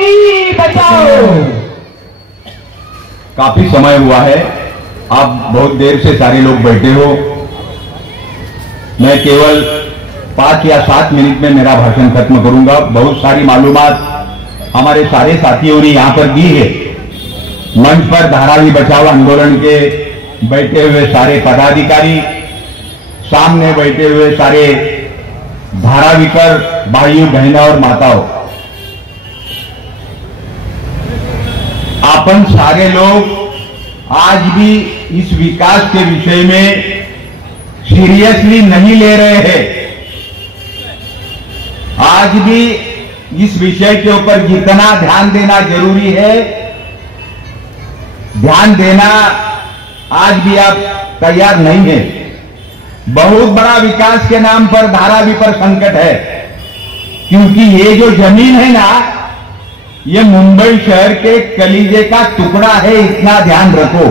बेटी बचाओ। काफी समय हुआ है, आप बहुत देर से सारे लोग बैठे हो। मैं केवल 5 या 7 मिनट में मेरा भाषण खत्म करूंगा। बहुत सारी मालूमात हमारे सारे साथियों ने यहां पर दी है। मंच पर धारावी बचाओ आंदोलन के बैठे हुए सारे पदाधिकारी, सामने बैठे हुए सारे धारावीकर भाइयों बहनों और माताओं, अपन सारे लोग आज भी इस विकास के विषय में सीरियसली नहीं ले रहे हैं। आज भी इस विषय के ऊपर जितना ध्यान देना जरूरी है, ध्यान देना आज भी आप तैयार नहीं है। बहुत बड़ा विकास के नाम पर धारावी पर संकट है, क्योंकि ये जो जमीन है ना, ये मुंबई शहर के कलीजे का टुकड़ा है, इतना ध्यान रखो।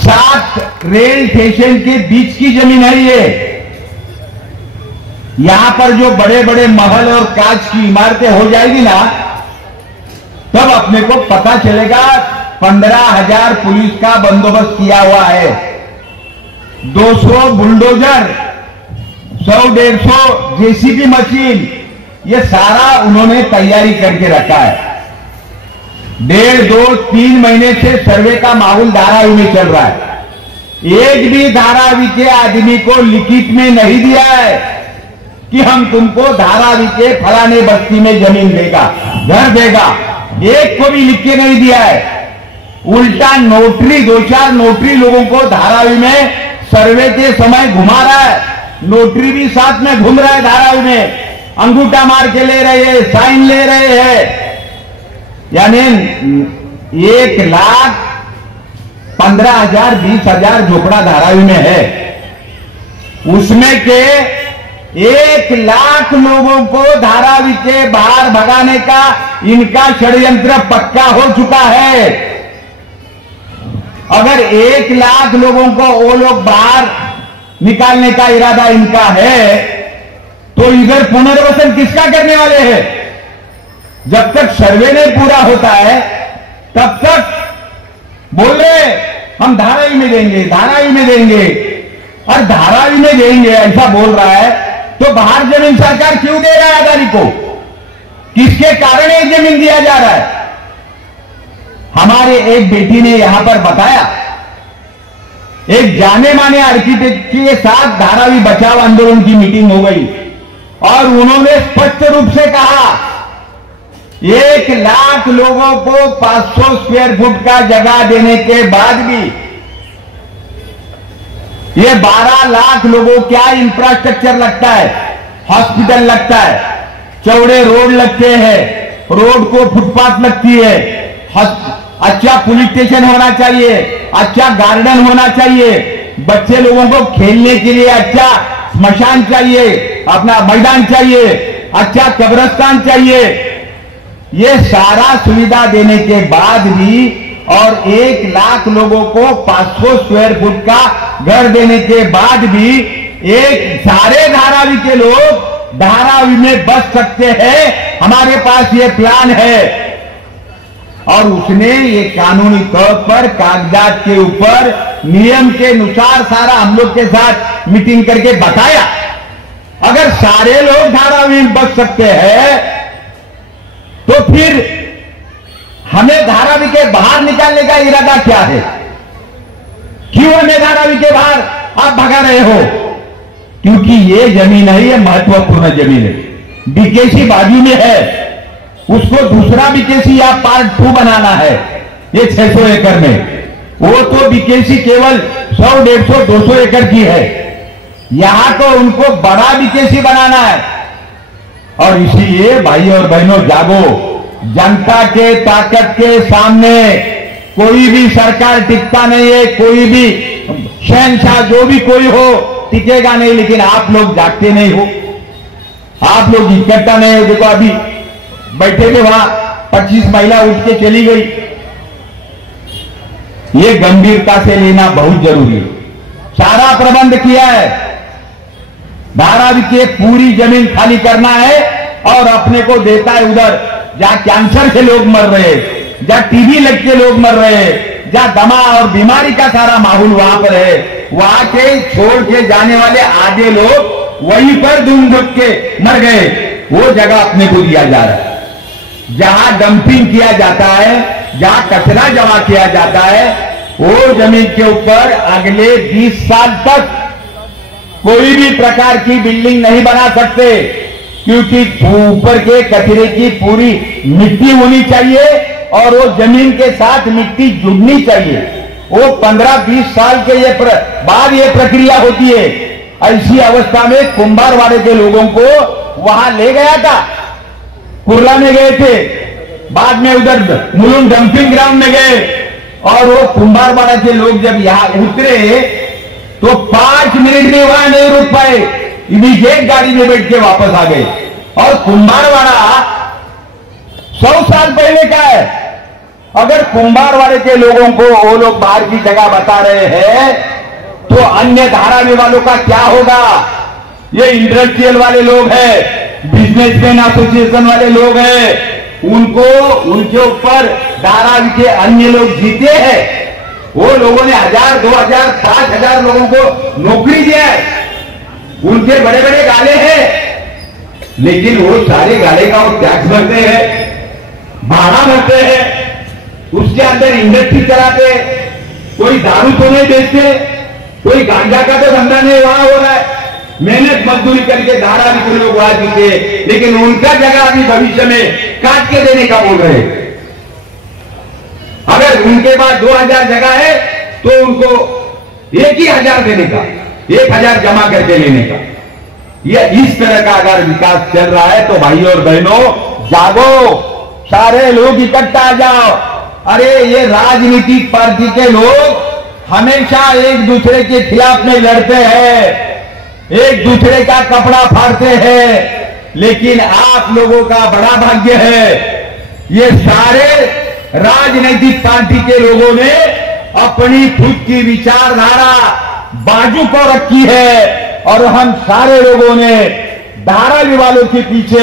7 रेल स्टेशन के बीच की जमीन है ये। यहां पर जो बड़े बड़े महल और कांच की इमारतें हो जाएगी ना, तब अपने को पता चलेगा 15,000 पुलिस का बंदोबस्त किया हुआ है, 200 बुलडोजर, 100-150 जेसीबी मशीन, ये सारा उन्होंने तैयारी करके रखा है। 1.5-2-3 महीने से सर्वे का माहौल धारावी में चल रहा है। एक भी धारावी के आदमी को लिखित में नहीं दिया है कि हम तुमको धारावी के फलाने बस्ती में जमीन देगा, घर देगा, एक को भी लिख के नहीं दिया है। उल्टा नोटरी, 2-4 नोटरी लोगों को धारावी में सर्वे के समय घुमा रहा है। नोटरी भी साथ में घूम रहा है धारावी में, अंगूठा मार के ले रहे हैं, साइन ले रहे हैं। यानी 1,15,000 20,000 झोपड़ा धारावी में है। उसमें के 1,00,000 लोगों को धारावी के बाहर भगाने का इनका षड्यंत्र पक्का हो चुका है। अगर 1,00,000 लोगों को वो लोग बाहर निकालने का इरादा इनका है, तो इधर पुनर्वसन किसका करने वाले हैं? जब तक सर्वे नहीं पूरा होता है, तब तक बोल रहे हम धारावी में देंगे, धारावी में देंगे, और धारावी में देंगे ऐसा बोल रहा है, तो बाहर जमीन सरकार क्यों दे रहा है अदानी को? किसके कारण ये जमीन दिया जा रहा है? हमारे एक बेटी ने यहां पर बताया, एक जाने माने आर्किटेक्ट के साथ धारावी बचाओ आंदोलन की मीटिंग हो गई, और उन्होंने स्पष्ट रूप से कहा 1,00,000 लोगों को 500 स्क्वायर फुट का जगह देने के बाद भी ये 12 लाख लोगों क्या इंफ्रास्ट्रक्चर लगता है, हॉस्पिटल लगता है, चौड़े रोड लगते हैं, रोड को फुटपाथ लगती है, अच्छा पुलिस स्टेशन होना चाहिए, अच्छा गार्डन होना चाहिए, बच्चे लोगों को खेलने के लिए अच्छा स्मशान चाहिए, अपना मैदान चाहिए, अच्छा कब्रिस्तान चाहिए। ये सारा सुविधा देने के बाद भी और 1,00,000 लोगों को 500 स्क्वायर फुट का घर देने के बाद भी एक सारे धारावी के लोग धारावी में बस सकते हैं, हमारे पास ये प्लान है। और उसने ये कानूनी तौर पर कागजात के ऊपर नियम के अनुसार सारा हम लोग के साथ मीटिंग करके बताया। अगर सारे लोग धारावी में बच सकते हैं, तो फिर हमें धारावी के बाहर निकालने का इरादा क्या है? क्यों हमें धारावी के बाहर आप भगा रहे हो? क्योंकि ये जमीन है, ये महत्वपूर्ण जमीन है, बीकेसी बाजू में है, उसको दूसरा बीकेसी या पार्ट 2 बनाना है। ये 600 एकड़ में, वो तो बीकेसी केवल 100, 150, 200 एकड़ की है। यहां तो उनको बड़ा बीकेसी बनाना है। और इसीलिए भाई और बहनों जागो, जनता के ताकत के सामने कोई भी सरकार टिकता नहीं है, कोई भी शहंशाह जो भी कोई हो टिकेगा नहीं। लेकिन आप लोग जागते नहीं हो, आप लोग इकट्ठा नहीं हो। देखो अभी बैठे थे वहां 25 महिला उठ के चली गई। ये गंभीरता से लेना बहुत जरूरी है। सारा प्रबंध किया है, धारावी की पूरी जमीन खाली करना है, और अपने को देता है उधर जहां कैंसर के लोग मर रहे, जहां टीबी लग के लोग मर रहे, जहां दमा और बीमारी का सारा माहौल वहां पर है, वहां के छोड़ के जाने वाले आधे लोग वहीं पर धूम धुक के मर गए। वो जगह अपने को दिया जा रहा है। जहां डंपिंग किया जाता है, जहां कचरा जमा किया जाता है, वो जमीन के ऊपर अगले 20 साल तक कोई भी प्रकार की बिल्डिंग नहीं बना सकते, क्योंकि ऊपर के कचरे की पूरी मिट्टी होनी चाहिए और वो जमीन के साथ मिट्टी जुड़नी चाहिए। वो 15-20 साल के बाद ये प्रक्रिया होती है। ऐसी अवस्था में कुंभारवाड़े के लोगों को वहां ले गया था, कुर्ला में गए थे, बाद में उधर मुलुंड डंपिंग ग्राउंड में गए, और वो कुंभारवाड़ा के लोग जब यहां उतरे तो 5 मिनट में वहां नहीं रुक पाए, इमीडिएट गाड़ी में बैठ के वापस आ गए। और कुंभारवाड़ा 100 साल पहले का है। अगर कुंभारवाड़े के लोगों को वो लोग बाहर की जगह बता रहे हैं तो अन्य धारावी वालों का क्या होगा? ये इंडस्ट्रियल वाले लोग हैं, बिजनेसमैन एसोसिएशन वाले लोग हैं, उनको उनके ऊपर धारावी के अन्य लोग जीते हैं। वो लोगों ने 1000, 2000, 5000 लोगों को नौकरी दिया है, उनके बड़े बड़े गाले हैं, लेकिन वो सारे गाले का वो टैक्स भरते हैं, भाड़ा भरते हैं, उसके अंदर इंडस्ट्री चलाते, कोई दारू तो नहीं बेचते, कोई गांजा का तो धंधा नहीं वहां हो रहा है, मेहनत मजदूरी करके धारावी के लोग वहां जीते, लेकिन उनका जगह अभी भविष्य में काट के देने का बोल रहे। अगर उनके पास 2000 जगह है तो उनको 1000 देने का, 1000 जमा करके लेने का। ये इस तरह का अगर विकास चल रहा है तो भाइयों और बहनों जागो, सारे लोग इकट्ठा आ जाओ। अरे ये राजनीतिक पार्टी के लोग हमेशा एक दूसरे के खिलाफ में लड़ते हैं, एक दूसरे का कपड़ा फाड़ते हैं, लेकिन आप लोगों का बड़ा भाग्य है, ये सारे राजनीतिक पार्टी के लोगों ने अपनी खुद की विचारधारा बाजू को रखी है, और हम सारे लोगों ने धारावी वालों के पीछे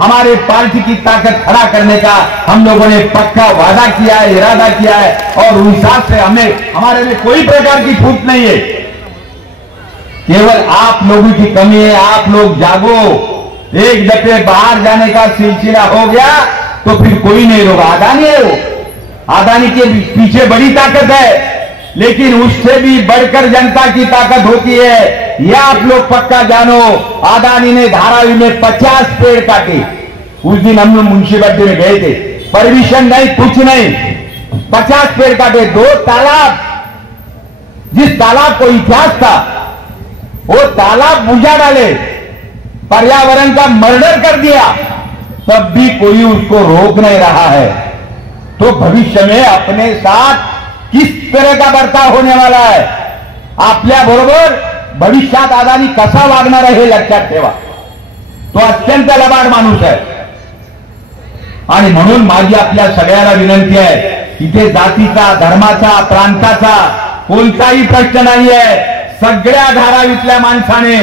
हमारे पार्टी की ताकत खड़ा करने का हम लोगों ने पक्का वादा किया है, इरादा किया है, और उस हिसाब से हमें हमारे में कोई प्रकार की फूट नहीं है। केवल आप लोगों की कमी है, आप लोग जागो। एक दफे बाहर जाने का सिलसिला हो गया तो फिर कोई नहीं रोका। अदानी है, वो अदानी के पीछे बड़ी ताकत है, लेकिन उससे भी बढ़कर जनता की ताकत होती है। यह आप लोग पक्का जानो। अदानी ने धारावी में 50 पेड़ काटे। उस दिन हम लोग मुंशीबद्दी में गए थे, परमिशन नहीं, कुछ नहीं, 50 पेड़ काटे। 2 तालाब, जिस तालाब को इतिहास था वो तालाब बुझा डाले, पर्यावरण का मर्डर कर दिया, तब भी कोई उसको रोक नहीं रहा है। तो भविष्य में अपने साथ किस तरह का बर्ताव होने वाला है, आपल्या बरोबर भविष्यात अदानी कसा वागणार आहे हे लक्षात ठेवा। तो अत्यंत लबाड माणूस आहे, आणि म्हणून माझी आपल्या सगळ्यांना विनंती आहे, इथे जातीचा, धर्माचा, प्रांताचा कोणताही प्रश्न नाही आहे। सगळ्या धारावीतल्या माणसाने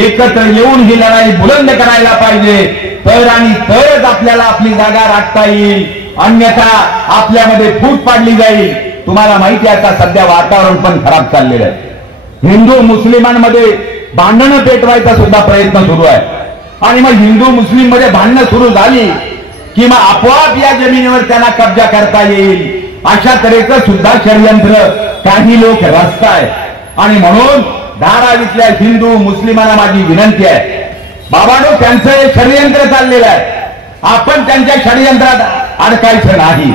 एकत्र येऊन ही लढाई बुलंद करायला पाहिजे, तर आणि तरच आपल्याला आपली जागा राखता येईल, अन्यथा आपल्यामध्ये फूट पाडली जाईल। तुम्हाला माहिती आहे आता सध्या वातावरण पण खराब चाललेलं आहे, हिंदू मुस्लिमांमध्ये भांडणं पेटवायचा सुद्धा प्रयत्न सुरू आहे, आणि मग हिंदू मुस्लिम मध्ये भांडणं सुरू झाली की मग आपोआप या जमिनीवर त्यांना कब्जा करता येईल, अशा तऱ्हेचं सुद्धा षडयंत्र काही लोक रचतायत। आणि म्हणून धारावीतल्या हिंदू मुस्लिमांना माझी विनंती आहे, बाबांनो त्यांचं हे षडयंत्र चाललेलं आहे, आपण त्यांच्या षडयंत्रात अडकायचं नाही।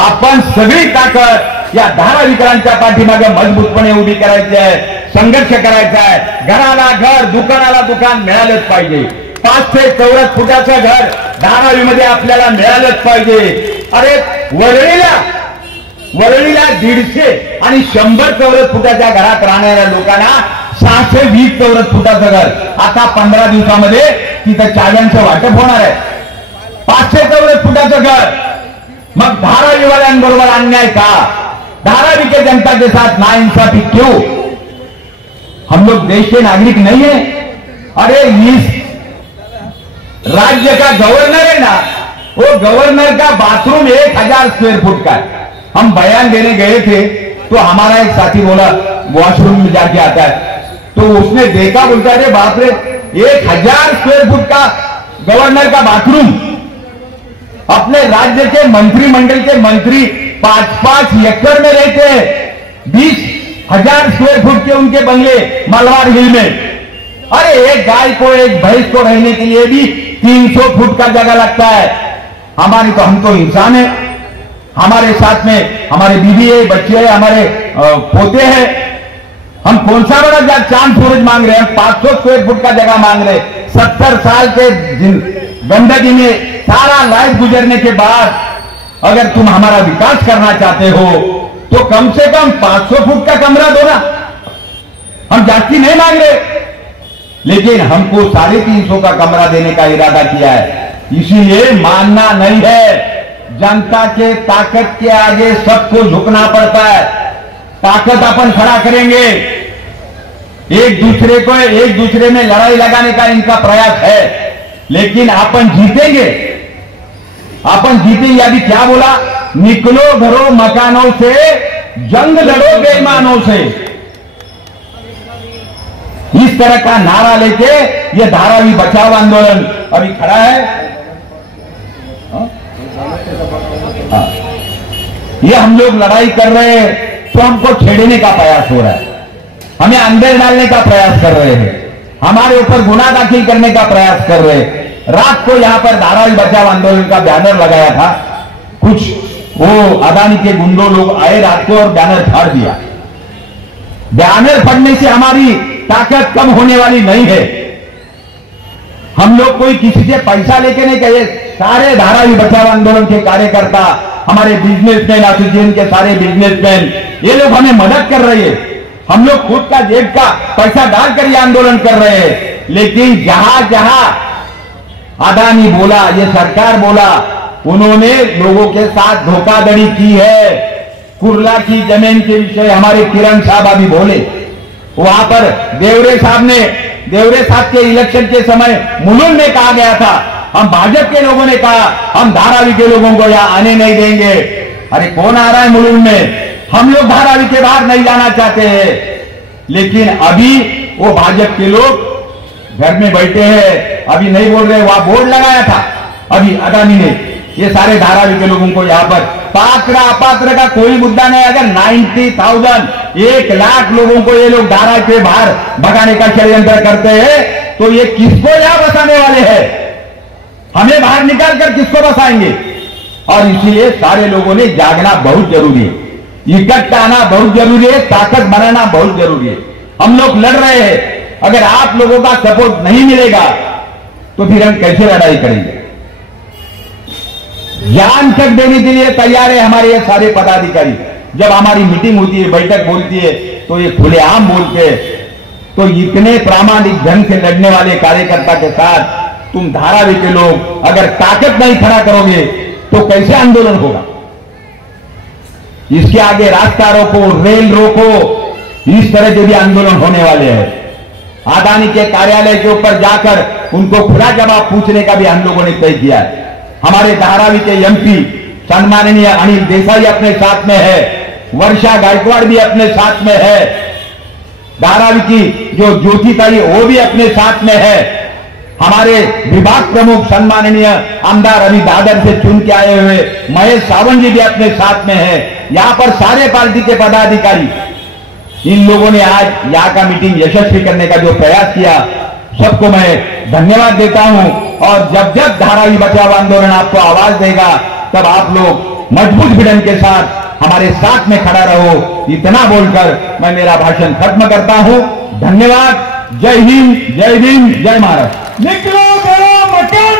आपण सगळी ताकद या धारावीकरांच्या पाठीमागे मजबूतपणे उभी करायची आहे, संघर्ष करायचा आहे। घराला घर, दुकानाला दुकान मिळालंच पाहिजे। 500 चौरस फुटाचं घर धारावीमध्ये आपल्याला मिळालंच पाहिजे। अरे वरळीला 150 आणि 100 चौरस फुटाच्या घरात राहणाऱ्या लोकांना 620 चौरस फुटाचं घर आता 15 दिवसामध्ये तिथं चाव्यांचं वाटप होणार आहे। 500 चौरस फुटाचं घर, मग धारावीवाल्यांबरोबर अन्याय का? धारावी के जनता के साथ नाइंसाफी क्यों? हम लोग देश के नागरिक नहीं है? अरे राज्य का गवर्नर है ना, वो गवर्नर का बाथरूम 1000 स्क्वायर फुट का है। हम बयान देने गए थे तो हमारा एक साथी बोला वॉशरूम में जाके आता है, तो उसने देखा, बोलता है बाप रे 1000 स्क्वायर फुट का गवर्नर का बाथरूम। अपने राज्य के मंत्रिमंडल के मंत्री 5-5 एकड़ में रहते हैं, 20,000 स्क्वायर फुट के उनके बंगले मलवार हिल में। अरे एक गाय को, एक भैंस को रहने के लिए भी 300 फुट का जगह लगता है। हम तो इंसान है, हमारे साथ में हमारे बीवी है, बच्चे है, हमारे पोते हैं। हम कौन सा बड़ा चांद सूरज मांग रहे हैं? 500 स्क्वायर फुट का जगह मांग रहे हैं। 70 साल के गंदगी में सारा लाइफ गुजरने के बाद अगर तुम हमारा विकास करना चाहते हो तो कम से कम 500 फुट का कमरा दो ना। हम जाति नहीं मांग रहे, लेकिन हमको 350 का कमरा देने का इरादा किया है। इसीलिए मानना नहीं है, जनता के ताकत के आगे सबको झुकना पड़ता है। ताकत अपन खड़ा करेंगे, एक दूसरे में लड़ाई लगाने का इनका प्रयास है, लेकिन अपन जीतेंगे। अभी क्या बोला? निकलो घरों मकानों से, जंग लड़ो बेईमानों से। इस तरह का नारा लेके ये धारावी बचाओ आंदोलन अभी खड़ा है। ये हम लोग लड़ाई कर रहे हैं तो हमको छेड़ने का प्रयास हो रहा है, हमें अंदर डालने का प्रयास कर रहे हैं, हमारे ऊपर गुनाह दाखिल करने का प्रयास कर रहे हैं। रात को यहां पर धारावी बचाओ आंदोलन का बैनर लगाया था, कुछ वो अदानी के गुंडों लोग आए रात को और बैनर फाड़ दिया। बैनर फाड़ने से हमारी ताकत कम होने वाली नहीं है। हम लोग कोई किसी से पैसा लेके नहीं कहे, सारे धारावी बचाओ आंदोलन के कार्यकर्ता, हमारे बिजनेसमैन एसोसिएशन के सारे बिजनेसमैन, ये लोग हमें मदद कर रहे हैं। हम लोग खुद का जेब का पैसा डालकर ये आंदोलन कर रहे हैं। लेकिन जहां जहां अदानी बोला, ये सरकार बोला, उन्होंने लोगों के साथ धोखाधड़ी की है। कुर्ला की जमीन के विषय हमारे किरण साहब अभी बोले, वहां पर देवरे साहब के इलेक्शन के समय मुलुंड में कहा गया था, हम भाजपा के लोगों ने कहा हम धारावी के लोगों को यहां आने नहीं देंगे। अरे कौन आ रहा है मुलुंड में? हम लोग धारावी के बाहर नहीं जाना चाहते हैं, लेकिन अभी वो भाजपा के लोग घर में बैठे हैं, अभी नहीं बोल रहे। वहां बोर्ड लगाया था अभी अदानी ने, ये सारे धारावी के लोगों को यहां पर पात्र अपात्र का कोई मुद्दा नहीं। अगर 90,000 1 लाख लोगों को ये लोग धारावी के बाहर भगाने का षड्यंत्र करते हैं तो ये किसको यहां बसाने वाले हैं? हमें बाहर निकालकर किसको बसाएंगे? और इसीलिए सारे लोगों ने जागना बहुत जरूरी है, इकट्ठा आना बहुत जरूरी है, ताकत बनाना बहुत जरूरी है। हम लोग लड़ रहे हैं, अगर आप लोगों का सपोर्ट नहीं मिलेगा तो फिर हम कैसे लड़ाई करेंगे? जान तक देने के लिए तैयार है हमारे ये सारे पदाधिकारी। जब हमारी मीटिंग होती है, बैठक बोलती है, तो ये खुलेआम बोलते हैं। तो इतने प्रामाणिक ढंग से लड़ने वाले कार्यकर्ता के साथ तुम धारावी के लोग अगर ताकत नहीं खड़ा करोगे तो कैसे आंदोलन होगा? इसके आगे रास्ता रोको, रेल रोको, इस तरह के भी आंदोलन होने वाले हैं। अदानी के कार्यालय के ऊपर जाकर उनको खुला जवाब पूछने का भी हम लोगों ने तय किया है। हमारे धारावी के एमपी सम्माननीय अनिल देसाई अपने साथ में है, वर्षा गायकवाड़ भी अपने साथ में है, धारावी की जो ज्योतिताई वो भी अपने साथ में है, हमारे विभाग प्रमुख सम्माननीय आमदार अभी दादर से चुन के आए हुए महेश सावंत जी भी अपने साथ में है। यहां पर सारे पार्टी के पदाधिकारी, इन लोगों ने आज यहां का मीटिंग यशस्वी करने का जो प्रयास किया, सबको मैं धन्यवाद देता हूं। और जब जब धारावी बचाओ आंदोलन आपको आवाज देगा तब आप लोग मजबूत भिड़न के साथ हमारे साथ में खड़ा रहो। इतना बोलकर मैं मेरा भाषण खत्म करता हूं। धन्यवाद। जय हिंद, जय भीम, जय महाराष्ट्र। निकलो घरों मकान